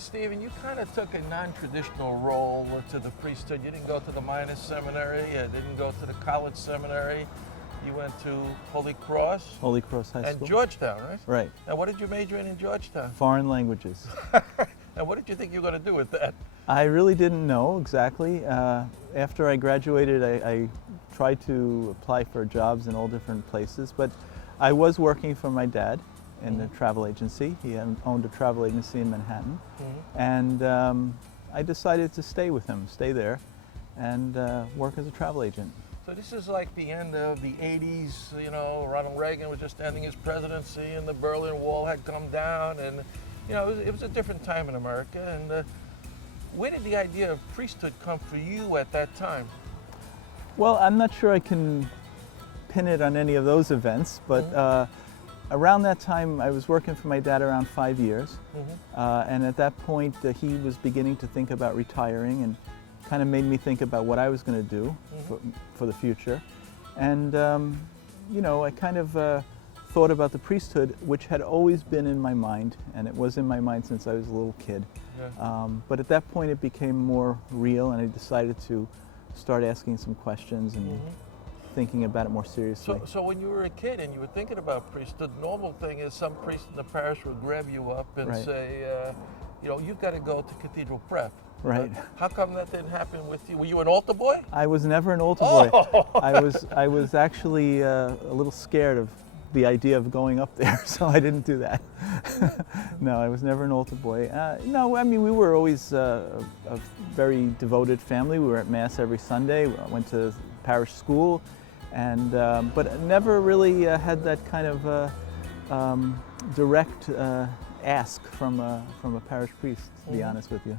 Stephen, you kind of took a non-traditional role to the priesthood. You didn't go to the minor seminary, you didn't go to the college seminary. You went to Holy Cross. Holy Cross High School. And Georgetown, right? Right. And what did you major in Georgetown? Foreign languages. And what did you think you were going to do with that? I really didn't know exactly. After I graduated, I tried to apply for jobs in all different places, but I was working for my dad in a travel agency. He owned a travel agency in Manhattan. And I decided to stay with him, stay there, and work as a travel agent. So this is like the end of the 80s, you know, Ronald Reagan was just ending his presidency and the Berlin Wall had come down, and you know, it was a different time in America. And where did the idea of priesthood come for you at that time? Well, I'm not sure I can pin it on any of those events, but around that time I was working for my dad around 5 years, and at that point he was beginning to think about retiring, and kind of made me think about what I was going to do for the future. And you know, I kind of thought about the priesthood, which had always been in my mind, and it was in my mind since I was a little kid. But at that point it became more real, and I decided to start asking some questions and thinking about it more seriously. So when you were a kid and you were thinking about priesthood, the normal thing is some priest in the parish would grab you up and say, you know, you've got to go to cathedral prep. Right. How come that didn't happen with you? Were you an altar boy? I was never an altar boy. I was actually a little scared of the idea of going up there, so I didn't do that. No, I was never an altar boy. No, I mean, we were always a very devoted family. We were at Mass every Sunday. I went to parish school, and but never really had that kind of direct ask from a parish priest, to be honest with you.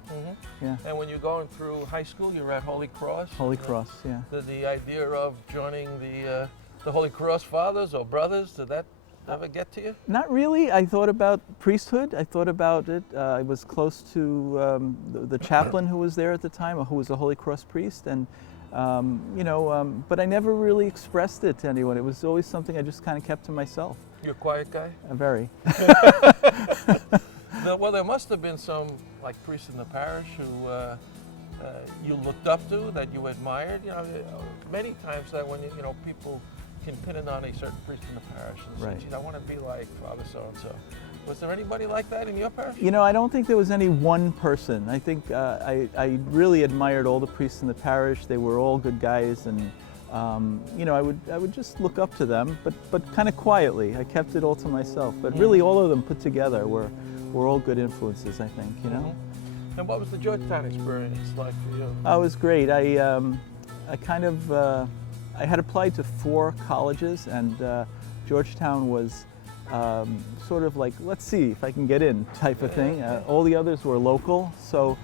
Yeah. And when you're going through high school, you were at Holy Cross? Holy Cross, yeah. The idea of joining the Holy Cross Fathers or Brothers, did that ever get to you? Not really. I thought about priesthood. I thought about it. I was close to the chaplain who was there at the time, who was a Holy Cross priest, and you know, but I never really expressed it to anyone. It was always something I just kind of kept to myself. You're a quiet guy? Very. Well, there must have been some like priests in the parish who you looked up to, that you admired. You know, many times that when you know, people can pin it on a certain priest in the parish and say, "Geez, I want to be like Father so and so." Was there anybody like that in your parish? You know, I don't think there was any one person. I think I really admired all the priests in the parish. They were all good guys, and you know, I would just look up to them, but kind of quietly. I kept it all to myself. But really, all of them put together were all good influences, I think. You know. And what was the Georgetown experience like for you? Oh, it was great. I kind of I had applied to 4 colleges, and Georgetown was sort of like, let's see if I can get in type of thing. All the others were local, so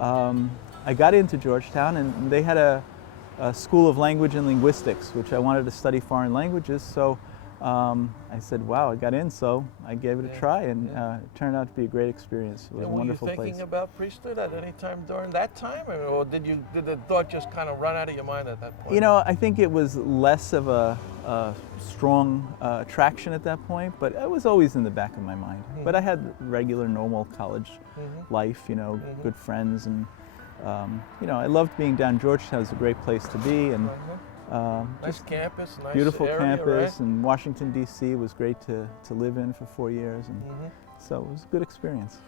I got into Georgetown, and they had a School of Language and Linguistics, which I wanted to study foreign languages, so I said, wow, I got in, so I gave it a try, and it turned out to be a great experience. It was a wonderful place. Were you thinking about priesthood at any time during that time, or did the thought just kind of run out of your mind at that point? You know, I think it was less of a strong attraction at that point, but it was always in the back of my mind. But I had regular, normal college life, you know, good friends, and you know, I loved being down Georgetown. It was a great place to be, and nice campus, nice beautiful area, campus, right? and Washington D.C. was great to live in for 4 years, and so it was a good experience.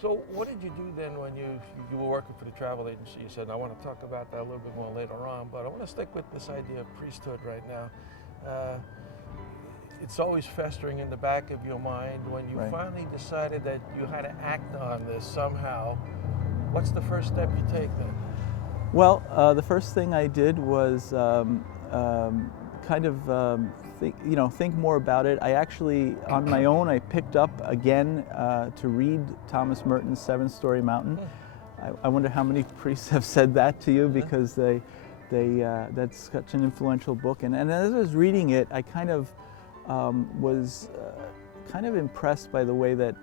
So what did you do then when you were working for the travel agency? You said, I want to talk about that a little bit more later on, but I want to stick with this idea of priesthood right now. It's always festering in the back of your mind. When you finally decided that you had to act on this somehow, what's the first step you take then? Well, the first thing I did was kind of think more about it. I actually, on my own, I picked up again to read Thomas Merton's 7-Story Mountain. I wonder how many priests have said that to you, because that's such an influential book. And as I was reading it, I kind of was kind of impressed by the way that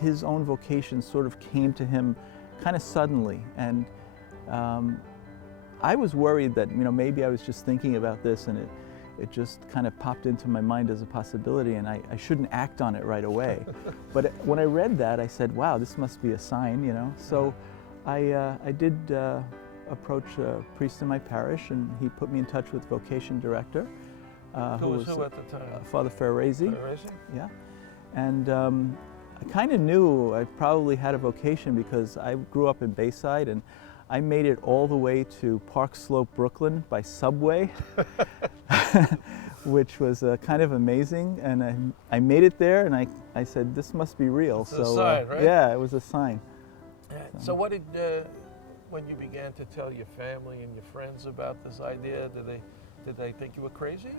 his own vocation sort of came to him kind of suddenly. And I was worried that, you know, maybe I was just thinking about this and it just kind of popped into my mind as a possibility, and I shouldn't act on it right away. But when I read that, I said, wow, this must be a sign, you know. So I did approach a priest in my parish, and he put me in touch with vocation director. Who was at the time? Father Ferraresi. Ferraresi? Yeah. And I kind of knew I probably had a vocation because I grew up in Bayside, and I made it all the way to Park Slope, Brooklyn by subway, which was kind of amazing. And I made it there, and I said, this must be real. It's a sign, right? Yeah, it was a sign. So what did, when you began to tell your family and your friends about this idea, did they think you were crazy?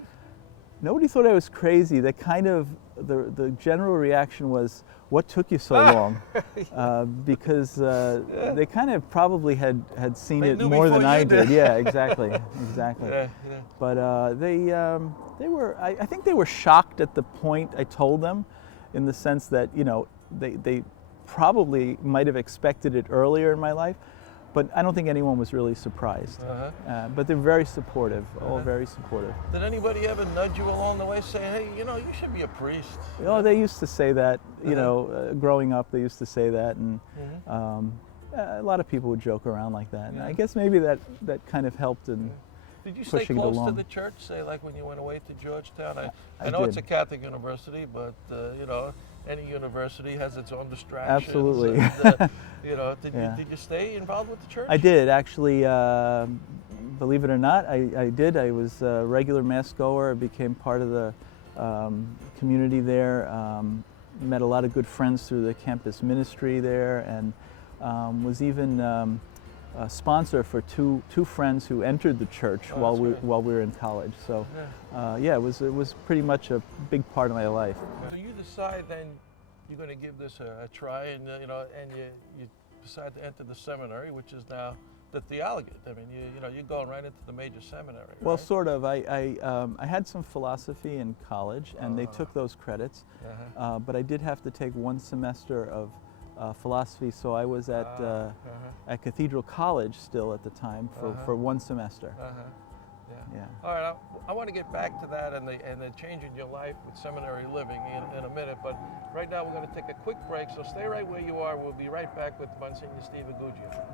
Nobody thought I was crazy. They kind of, the general reaction was, what took you so long? Because they kind of probably had seen it more than I did. Yeah, exactly, exactly. Yeah. But they were, I think they were shocked at the point I told them, in the sense that, you know, they probably might have expected it earlier in my life. But I don't think anyone was really surprised. But they're very supportive, all very supportive. Did anybody ever nudge you along the way, say, hey, you know, you should be a priest? Oh, they used to say that, you know, growing up, they used to say that. And a lot of people would joke around like that. And I guess maybe that kind of helped in Did you stay pushing it close to along. the church, say, like when you went away to Georgetown? I know did. it's a Catholic university, but, you know, any university has its own distractions. Absolutely. And, you know, did you stay involved with the church? I did, actually. Believe it or not, I did. I was a regular mass goer. I became part of the community there. Met a lot of good friends through the campus ministry there, and was even a sponsor for two friends who entered the church while we were in college. So, yeah, it was pretty much a big part of my life. So you decide then you're going to give this a try, and you know, and you decide to enter the seminary, which is now the theology. I mean, you know, you're going right into the major seminary. Right? Well, sort of. I had some philosophy in college, and they took those credits, but I did have to take one semester of philosophy, so I was at Cathedral College still at the time for one semester. Yeah. All right, I want to get back to that and the change in your life with seminary living in a minute, but right now we're going to take a quick break, so stay right where you are. We'll be right back with Monsignor Steve Aguggia.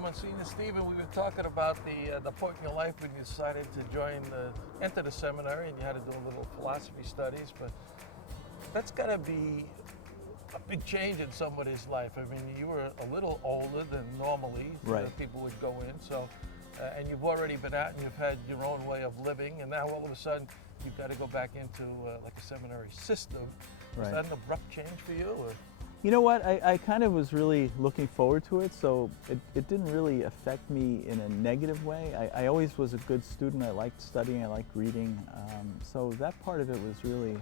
Monsignor Stephen, we were talking about the point in your life when you decided to enter the seminary, and you had to do a little philosophy studies, but that's got to be a big change in somebody's life. I mean, you were a little older than normally people would go in, so, and you've already been out and you've had your own way of living, and now all of a sudden you've got to go back into like a seminary system. Is that an abrupt change for you? Or? You know what, I kind of was really looking forward to it, so it didn't really affect me in a negative way. I always was a good student. I liked studying, I liked reading, so that part of it was really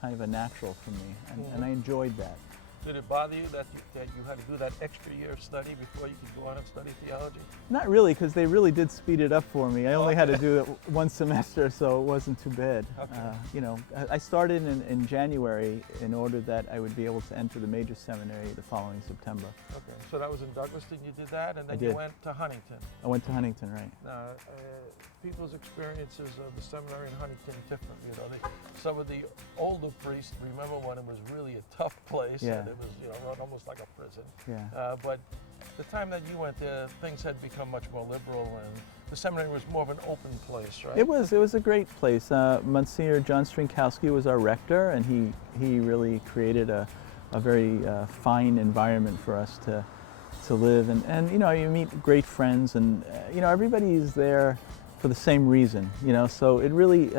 kind of a natural for me, and I enjoyed that. Did it bother you that you had to do that extra year of study before you could go on and study theology? Not really, because they really did speed it up for me. I only had to do it one semester, so it wasn't too bad. Okay. You know, I started in January in order that I would be able to enter the major seminary the following September. Okay, so that was in Douglaston you did that, and then you went to Huntington. I went to Huntington, right. Now, people's experiences of the seminary in Huntington are different. You know, some of the older priests remember when it was really a tough place, and it was, you know, run almost like a prison. Yeah. But the time that you went there, things had become much more liberal, and the seminary was more of an open place, right? It was a great place. Monsignor John Strinkowski was our rector, and he really created a very fine environment for us to live. And you know, you meet great friends, and you know, everybody's there for the same reason. You know, so it really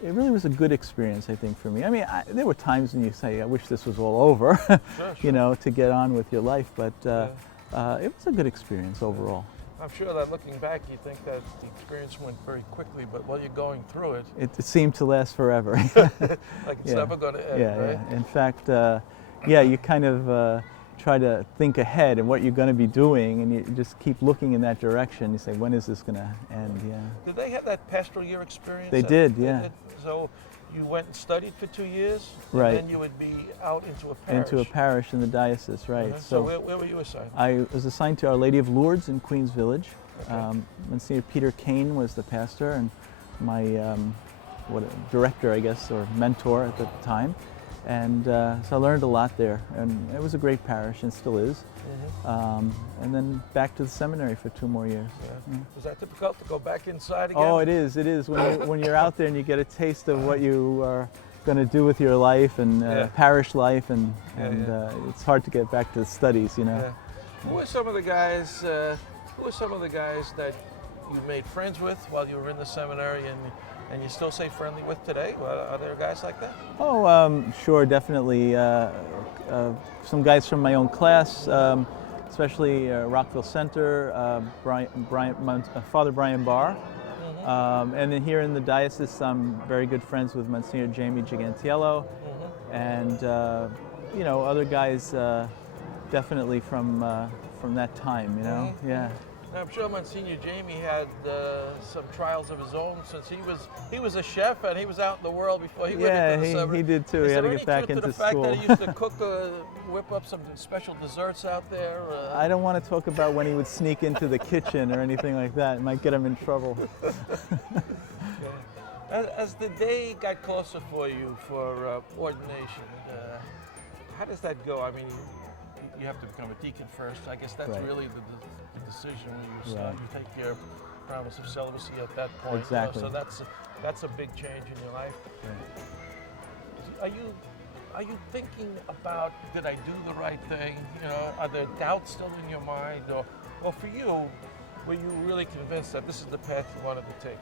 was a good experience, I think, for me. I mean, there were times when you say, I wish this was all over, Sure. you know, to get on with your life, but it was a good experience overall. I'm sure that looking back, you think that the experience went very quickly, but while you're going through it, It seemed to last forever. like it's never going to end, Yeah, right? yeah. In fact, you kind of try to think ahead and what you're going to be doing, and you just keep looking in that direction. You say, when is this going to end? Yeah. Did they have that pastoral year experience? They did, yeah. So you went and studied for 2 years, Right. and then you would be out into a parish. Into a parish in the diocese, right. Uh-huh. So where were you assigned? I was assigned to Our Lady of Lourdes in Queens Village. Okay. Monsignor Peter Kane was the pastor, and my director, I guess, or mentor at the time. And so I learned a lot there, and it was a great parish, and still is. Mm-hmm. And then back to the seminary for 2 more years. Yeah. Was that difficult to go back inside again? Oh, it is. It is. When you're out there and you get a taste of what you are going to do with your life and parish life, and it's hard to get back to the studies, you know. Yeah. Who are some of the guys? That you made friends with while you were in the seminary, and you still stay friendly with today? Well, are there guys like that? Oh, sure, definitely. Some guys from my own class, especially Rockville Center, Father Brian Barr. Mm-hmm. And then here in the diocese, I'm very good friends with Monsignor Jamie Gigantiello, Mm-hmm. and other guys definitely from that time. You know, Mm-hmm. yeah. Now, I'm sure Monsignor Jamie had some trials of his own, since he was a chef and he was out in the world before he went into the seminary. He did too. He had to get back into Is there any school. truth to the fact that he used to cook, whip up some special desserts out there? I don't want to talk about when he would sneak into the kitchen or anything like that. It might get him in trouble. As the day got closer for you for ordination, how does that go? I mean, you have to become a deacon first. I guess that's Right. really the decision when you start. Right. You take your promise of celibacy at that point. Exactly. So that's a big change in your life. Right. Are you thinking about, did I do the right thing? You know, are there doubts still in your mind, or for you, were you really convinced that this is the path you wanted to take?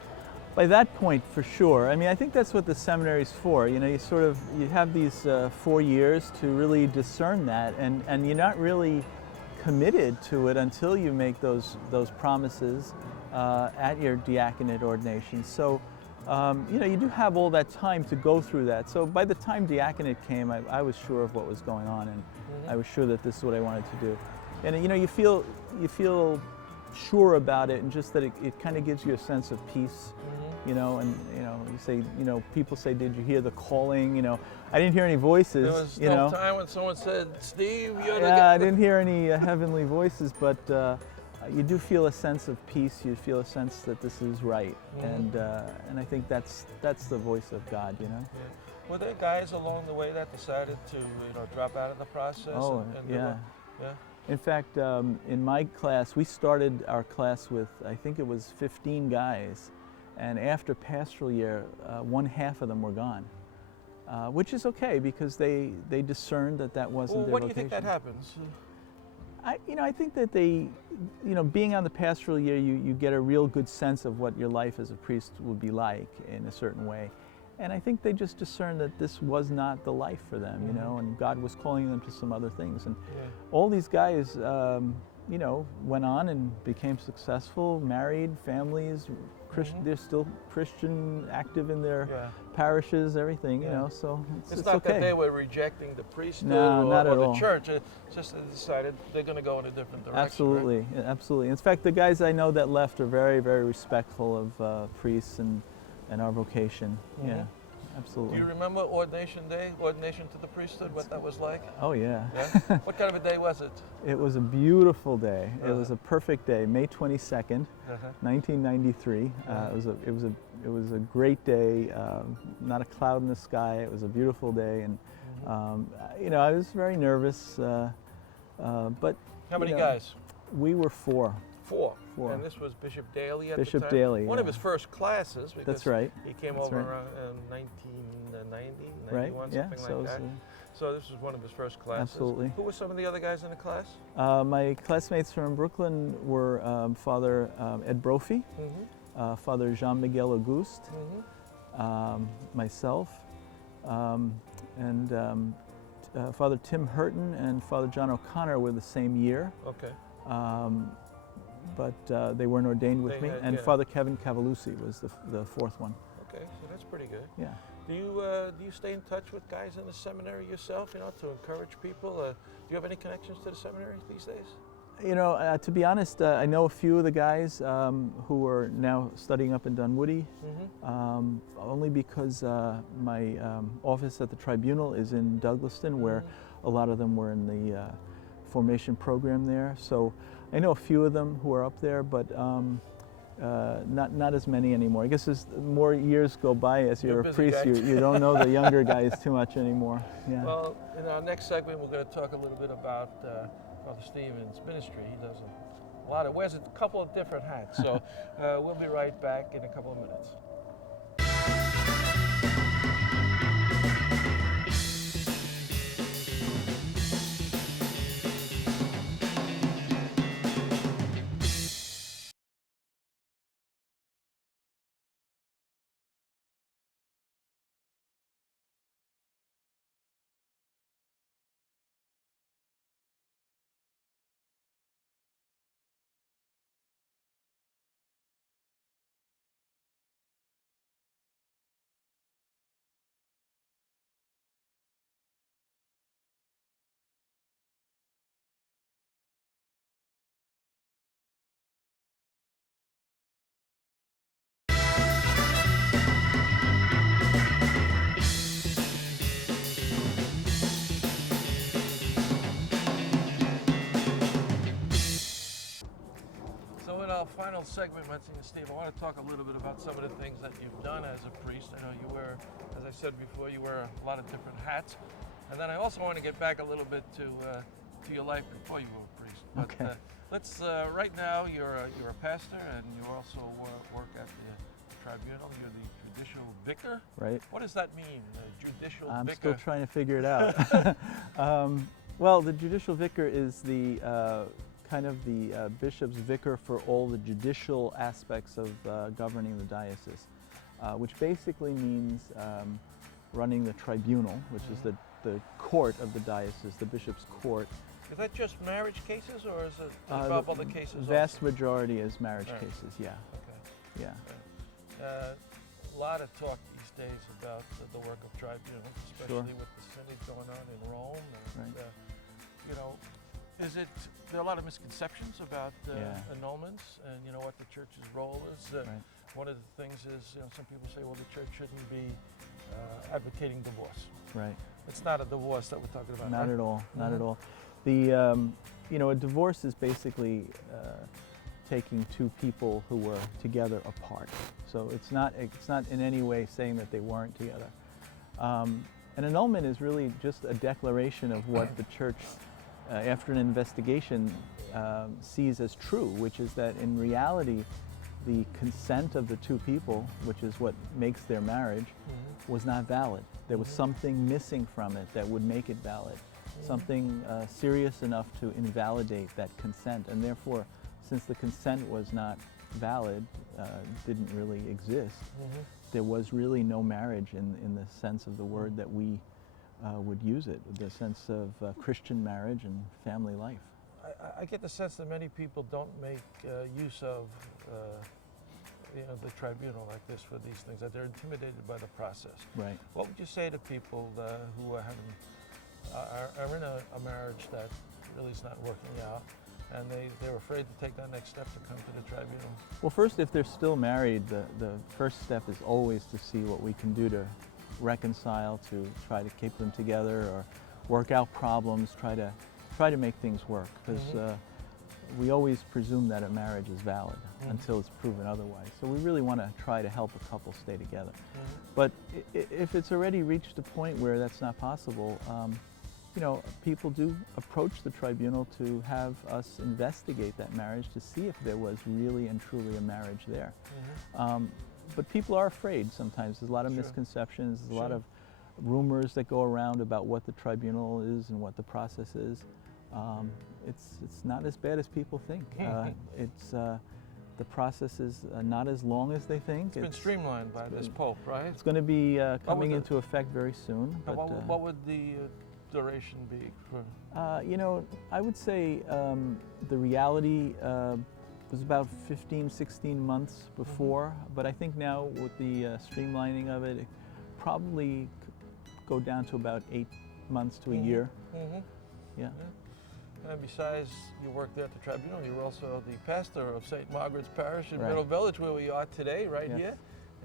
By that point, for sure. I mean, I think that's what the seminary is for. You know, you have these 4 years to really discern that, and you're not really committed to it until you make those promises at your diaconate ordination. So, you do have all that time to go through that. So by the time diaconate came, I was sure of what was going on, and I was sure that this is what I wanted to do. And you feel sure about it, and just that it kind of gives you a sense of peace. You know, and you say, people say, did you hear the calling? I didn't hear any voices. There was no time when someone said, Steve, you're the Yeah, guy. I didn't hear any heavenly voices, but you do feel a sense of peace. You feel a sense that this is right, and I think that's the voice of God. Yeah. Were there guys along the way that decided to drop out of the process? Oh, yeah. Yeah. In fact, in my class, we started our class with, I think it was 15 guys. And after pastoral year, 1/2 of them were gone, which is okay because they discerned that wasn't their what vocation. do you think that happens? I think that being on the pastoral year, you get a real good sense of what your life as a priest would be like in a certain way. And I think they just discerned that this was not the life for them, and God was calling them to some other things. And all these guys, went on and became successful, married, families, they're still Christian, active in their parishes, everything, so it's not okay. that they were rejecting the priesthood not at or the all. church. It's just they decided they're going to go in a different direction. Absolutely, right? absolutely. In fact, the guys I know that left are very, very respectful of priests and our vocation. Yeah, absolutely. Do you remember ordination day, ordination to the priesthood, what that was like? Oh, yeah. Yeah? What kind of a day was it? It was a beautiful day. It was a perfect day, May 22nd, 1993. It was a great day, not a cloud in the sky. It was a beautiful day, and I was very nervous, but how many guys? We were four. Four. And this was Bishop Daly at the time? Bishop Daly, One of his first classes. Because That's right. He came over around 1990, 91, right. something like that. So this was one of his first classes. Absolutely. Who were some of the other guys in the class? My classmates from Brooklyn were Father Ed Brophy, Father Jean-Miguel Auguste, myself, and Father Tim Hurton and Father John O'Connor were the same year. Okay. but they weren't ordained with They me. had- And yeah. Father Kevin Cavalucci was the fourth one. Okay, so that's pretty good. Yeah. Do you stay in touch with guys in the seminary yourself, you know, to encourage people? Do you have any connections to the seminary these days? You know, to be honest, I know a few of the guys who are now studying up in Dunwoody, only because my office at the Tribunal is in Douglaston, where a lot of them were in the formation program there. So I know a few of them who are up there, but not as many anymore. I guess as more years go by, as you're a busy priest, guy. you don't know the younger guys too much anymore. Yeah. Well, in our next segment, we're going to talk a little bit about Father Stephen's ministry. He does a lot of, wears a couple of different hats. So we'll be right back in a couple of minutes. So in our final segment, Monsignor Steve, I want to talk a little bit about some of the things that you've done as a priest. I know you wear, as I said before, you wear a lot of different hats. And then I also want to get back a little bit to your life before you were a priest. But Okay. let's, right now you're a pastor and you also work at the Tribunal. You're the Judicial vicar. Right. What does that mean, Judicial I'm vicar? still trying to figure it out. Well, the Judicial vicar is the kind of the bishop's vicar for all the judicial aspects of governing the diocese, which basically means running the tribunal, which is the court of the diocese, the bishop's court. Is that just marriage cases, or is it involve other cases Vast also? majority is marriage Right. cases, yeah. Okay. Yeah. A lot of talk these days about the work of tribunal, especially with the synods going on in Rome. And, Right. you know, there are a lot of misconceptions about Yeah. annulments and, you know, what the church's role is. Right. One of the things is, you know, some people say, well, the church shouldn't be advocating divorce. Right. It's not a divorce that we're talking about. Not right? at all. Not at Mhm. all. The you know, a divorce is basically taking two people who were together apart. So it's not in any way saying that they weren't together. An annulment is really just a declaration of what the church, after an investigation, sees as true, which is that in reality, the consent of the two people, which is what makes their marriage, was not valid. There was something missing from it that would make it valid, something serious enough to invalidate that consent, and therefore, since the consent was not valid, didn't really exist, there was really no marriage in the sense of the word that we would use it, the sense of Christian marriage and family life. I get the sense that many people don't make use of you know, the tribunal like this for these things, that they're intimidated by the process. Right. What would you say to people who are in a marriage that really is not working out, and they're afraid to take that next step to come to the tribunal? Well, first, if they're still married, the first step is always to see what we can do to reconcile, to try to keep them together, or work out problems, try to make things work, because we always presume that a marriage is valid until it's proven otherwise. So we really want to try to help a couple stay together. But if it's already reached a point where that's not possible, you know, people do approach the tribunal to have us investigate that marriage to see if there was really and truly a marriage there. But people are afraid sometimes. There's a lot of misconceptions, there's a lot of rumors that go around about what the tribunal is and what the process is. It's not as bad as people think. The process is not as long as they think. It's been streamlined by this Pope, right? It's going to be coming into effect very soon. But, what would the duration be for? You know, I would say the reality was about 15, 16 months before, but I think now with the streamlining of it, it probably go down to about 8 months to a year. Yeah. And besides you worked there at the Tribunal, you were also the pastor of St. Margaret's Parish in Right. Middle Village, where we are today, right Yes. here.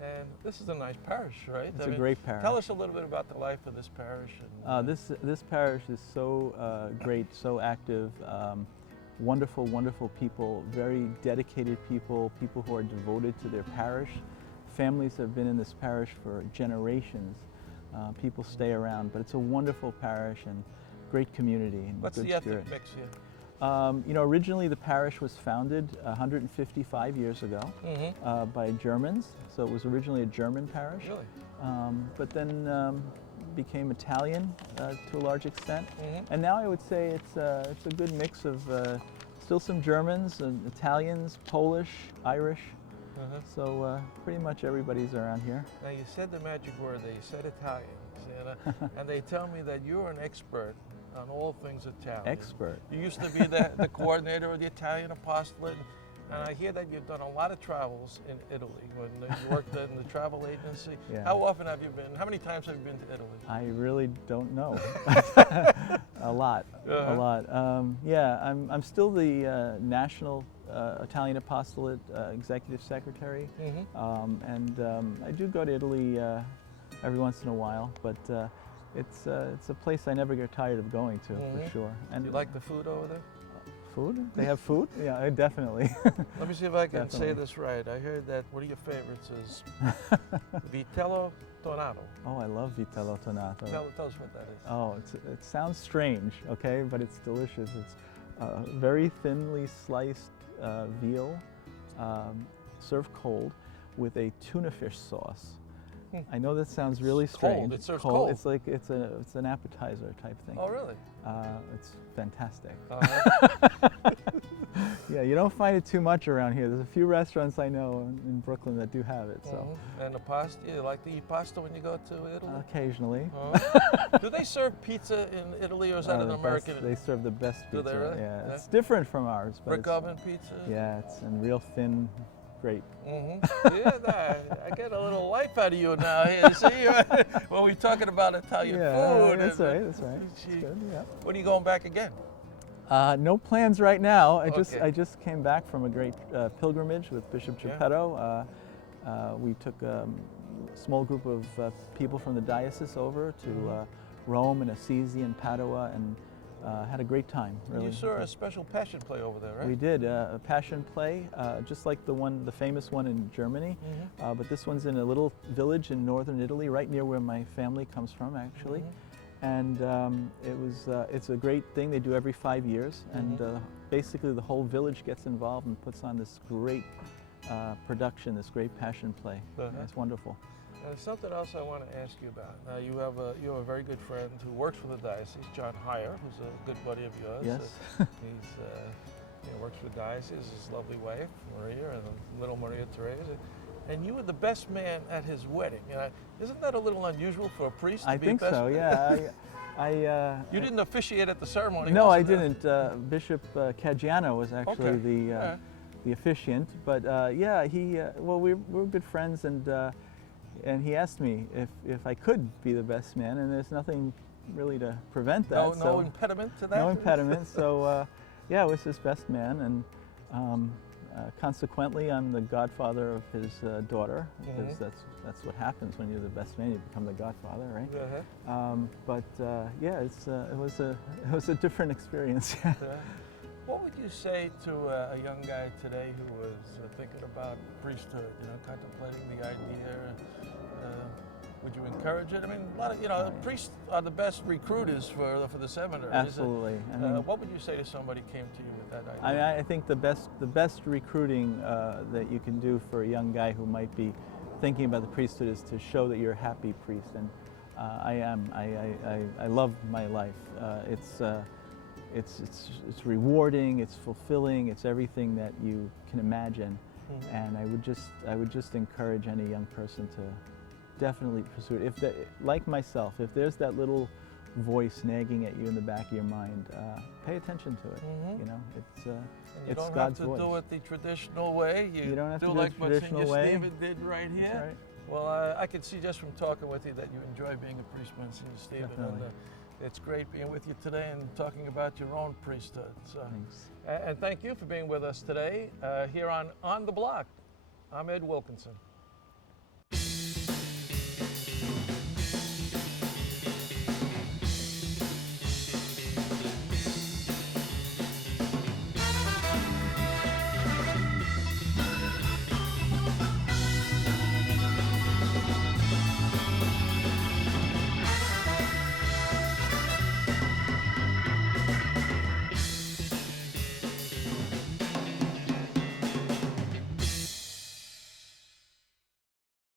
And this is a nice parish, right? It's a great parish. Tell us a little bit about the life of this parish. And, This parish is so great, so active, wonderful, wonderful people, very dedicated people, people who are devoted to their parish. Families have been in this parish for generations. People stay around, but it's a wonderful parish and great community and what's good the spirit. ethnic mix here? You know, originally the parish was founded 155 years ago by Germans, so it was originally a German parish. Really? But then became Italian to a large extent, and now I would say it's a good mix of still some Germans and Italians, Polish, Irish. So pretty much everybody's around here. Now you said the magic word there, you said Italian, and they tell me that you're an expert on all things Italian. Expert. You used to be the coordinator of the Italian apostolate, and I hear that you've done a lot of travels in Italy when you worked in the travel agency. Yeah. How often have you been? How many times have you been to Italy? I really don't know. A lot, a lot. Yeah, I'm still the national Italian apostolate executive secretary, and I do go to Italy every once in a while, but it's a place I never get tired of going to, for sure. And you like the food over there? Food? They have food? Yeah, definitely. Let me see if I can say Definitely. this right. I heard that one of your favorites is vitello tonato. Oh, I love vitello tonato. Tell us what that is. Oh, it sounds strange, okay, but it's delicious. It's very thinly sliced veal, served cold with a tuna fish sauce. I know that sounds really strange. Cold. It serves cold. It's like it's an appetizer type thing. Oh, really? It's fantastic. Uh-huh. Yeah, you don't find it too much around here. There's a few restaurants I know in Brooklyn that do have it. So And the pasta, you like to eat pasta when you go to Italy? occasionally. Do they serve pizza in Italy, or is that an American? They serve the best pizza. Do they really? Yeah, it's different from ours. But Brick oven pizza? yeah, it's and real thin, great. Yeah, I get a little life out of you now here. See, when we're talking about Italian food. That's and- right. That's right. That's good. Yeah. When are you going back again? No plans right now. I Okay. just came back from a great pilgrimage with Bishop Yeah. Geppetto. We took a small group of people from the diocese over to Rome and Assisi and Padua, and had a great time. Really. You saw a special passion play over there, right? We did a passion play, just like the famous one in Germany, but this one's in a little village in northern Italy, right near where my family comes from, actually. And it's a great thing they do every 5 years, and basically the whole village gets involved and puts on this great production, this great passion play. It's wonderful. And there's something else I want to ask you about. Now you have a very good friend who works for the diocese, John Heyer, who's a good buddy of yours. Yes. He works for the diocese. His lovely wife Maria and little Maria Teresa. And you were the best man at his wedding. Isn't that a little unusual for a priest to I be think best so. man? Yeah. You didn't officiate at the ceremony. No, I was it? didn't. Bishop Caggiano was actually the officiant, but yeah, we're good friends, and he asked me if I could be the best man, and there's nothing really to prevent that. No impediment to that? No impediment. So yeah, I was his best man, and consequently, I'm the godfather of his daughter, because that's what happens when you're the best man. You become the godfather, right? But yeah, it was a different experience. What would you say to a young guy today who was thinking about priesthood, contemplating the idea? Would you encourage it? I mean, a lot of priests are the best recruiters for the seminary. Absolutely. I mean, what would you say to somebody who came to you with that idea? I think the best recruiting that you can do for a young guy who might be thinking about the priesthood is to show that you're a happy priest, and I am. I love my life. It's rewarding. It's fulfilling. It's everything that you can imagine, and I would just encourage any young person to definitely pursue it. Like myself, if there's that little voice nagging at you in the back of your mind, pay attention to it. You know, it's And you it's don't God's have to voice. do it the traditional way. You don't have to do do it like the what traditional Senior way. Stephen did right here. That's right. Well, I could see just from talking with you that you enjoy being a priest, Monsignor Stephen. Definitely. And it's great being with you today and talking about your own priesthood. So, Thanks. and thank you for being with us today here on the Block. I'm Ed Wilkinson.